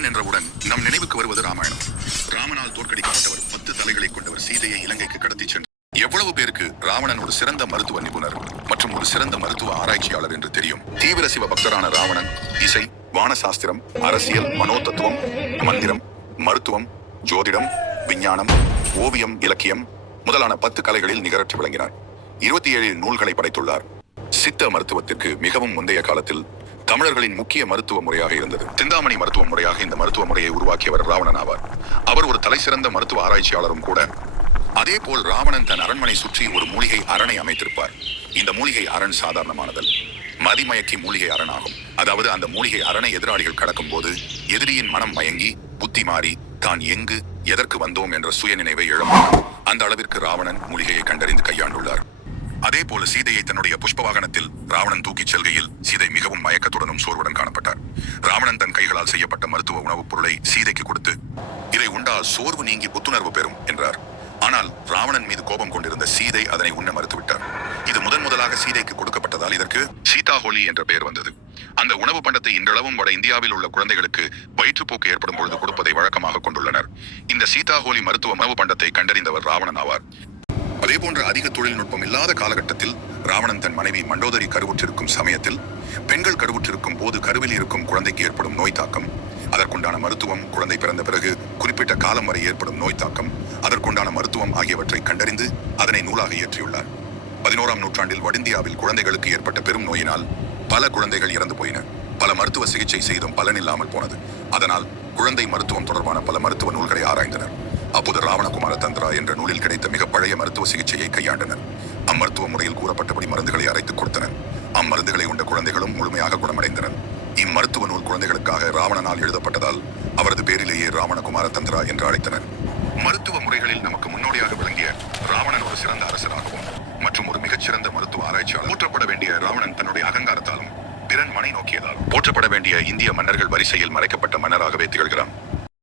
ராவணன் என்றவுடன் நம் நினைவுக்கு வருவது ராமாயணம். ராமனால் தோற்கடிக்கப்பட்டவர், 10 தலைகளை கொண்டவர், சீதையை இலங்கைக்கு கடத்திச் சென்றார். எவ்வளவு பேருக்கு ராவணன் ஒரு சிறந்த மருத்துவ நிபுணர் மற்றும் ஒரு சிறந்த மருத்துவ ஆராய்ச்சியாளர் என்று தெரியும். தீவிர சிவ பக்தரான ராவணன் இசை, வானசாஸ்திரம், அரசியல், மனோதத்துவம், மந்திரம், மருத்துவம், ஜோதிடம், விஞ்ஞானம், ஓவியம், இலக்கியம் முதலான 10 கலைகளில் நிகரற்றி விளங்கினார். 27 நூல்களை படைத்துள்ளார். சித்த மருத்துவத்திற்கு மிகவும் முந்தைய காலத்தில் தமிழர்களின் முக்கிய மருத்துவ முறையாக இருந்தது. சிந்தாமணி மருத்துவ முறையாக இந்த மருத்துவ முறையை உருவாக்கியவர் ராவணன் ஆவார். அவர் ஒரு தலைசிறந்த மருத்துவ ஆராய்ச்சியாளரும் கூட. அதே போல் ராவணன் தன் அரண்மனை சுற்றி ஒரு மூலிகை அரணை அமைத்திருப்பார். இந்த மூலிகை அரண் சாதாரணமானதல், மதிமயக்கி மூலிகை அரண் ஆகும். அதாவது அந்த மூலிகை அரணை எதிராளிகள் கடக்கும் போது எதிரியின் மனம் மயங்கி புத்தி மாறி தான் எங்கு எதற்கு வந்தோம் என்ற சுய நினைவை இழப்பார். அந்த அளவிற்கு ராவணன் மூலிகையை கண்டறிந்து கையாண்டுள்ளார். அதே போல சீதையை தன்னுடைய புஷ்ப வாகனத்தில் ராவணன் தூக்கிச் செல்கையில் சீதை மிகவும் மயக்கத்துடனும் சோர்வுடன் காணப்பட்டார். ராவணன் தன் கைகளால் செய்யப்பட்ட மருத்துவ உணவுப் பொருளை சீதைக்கு கொடுத்து, இதை உண்டால் சோர்வு நீங்கி புத்துணர்வு பெறும் என்றார். ஆனால் ராவணன் மீது கோபம் கொண்டிருந்த சீதை அதனை உண்ண மறுத்துவிட்டார். இது முதலாக சீதைக்கு கொடுக்கப்பட்டதால் இதற்கு சீதா ஹோலி என்ற பெயர் வந்தது. அந்த உணவு பண்டத்தை இன்றளவும் வட இந்தியாவில் உள்ள குழந்தைகளுக்கு வயிற்றுப்போக்கு ஏற்படும் பொழுது கொடுப்பதை வழக்கமாக கொண்டுள்ளனர். இந்த சீதா ஹோலி மருத்துவ உணவு பண்டத்தை கண்டறிந்தவர் ராவணன் ஆவார். அதேபோன்ற அதிக தொழில்நுட்பம் இல்லாத காலகட்டத்தில் ராவணன் தன் மனைவி மண்டோதரி கருவுற்றிருக்கும் சமயத்தில் பெண்கள் கருவுற்றிருக்கும் போது கருவில் இருக்கும் குழந்தைக்கு ஏற்படும் நோய் தாக்கம், அதற்குண்டான மருத்துவம், குழந்தை பிறந்த பிறகு குறிப்பிட்ட காலம் வரை ஏற்படும் நோய் தாக்கம், அதற்குண்டான மருத்துவம் ஆகியவற்றை கண்டறிந்து அதனை நூலாக இயற்றியுள்ளார். 11ஆம் நூற்றாண்டில் வடிந்தியாவில் குழந்தைகளுக்கு ஏற்பட்ட பெரும் நோயினால் பல குழந்தைகள் இறந்து போயின. பல மருத்துவ சிகிச்சை செய்தும் பலனில்லாமல் போனது. அதனால் குழந்தை மருத்துவம் தொடர்பான பல மருத்துவ நூல்களை ஆராய்ந்தனர். அப்போது ராவணகுமார தந்திரா என்ற நூலில் கிடைத்த மிக பழைய மருத்துவ சிகிச்சையை கையாண்டனர். அம்மருத்துவ முறையில் கூறப்பட்டபடி மருந்துகளை அரைத்து கொடுத்தனர். அம்மருந்துகளை உண்ட குழந்தைகளும் முழுமையாக குணமடைந்தனர். இம்மருத்துவ நூல் குழந்தைகளுக்காக ராவணனால் எழுதப்பட்டதால் அவரது பேரிலேயே ராவணகுமார தந்திரா என்று அழைத்தனர். மருத்துவ முறைகளில் நமக்கு முன்னோடியாக விளங்கிய ராவணன் ஒரு சிறந்த அரசராகவும் மற்றும் ஒரு மிகச்சிறந்த மருத்துவ ஆராய்ச்சியாளர். போற்றப்பட வேண்டிய ராவணன் தன்னுடைய அகங்காரத்தாலும் பிறன் மனை நோக்கியதால் போற்றப்பட வேண்டிய இந்திய மன்னர்கள் வரிசையில் மறைக்கப்பட்ட மன்னராகவே திகழ்கிறான்.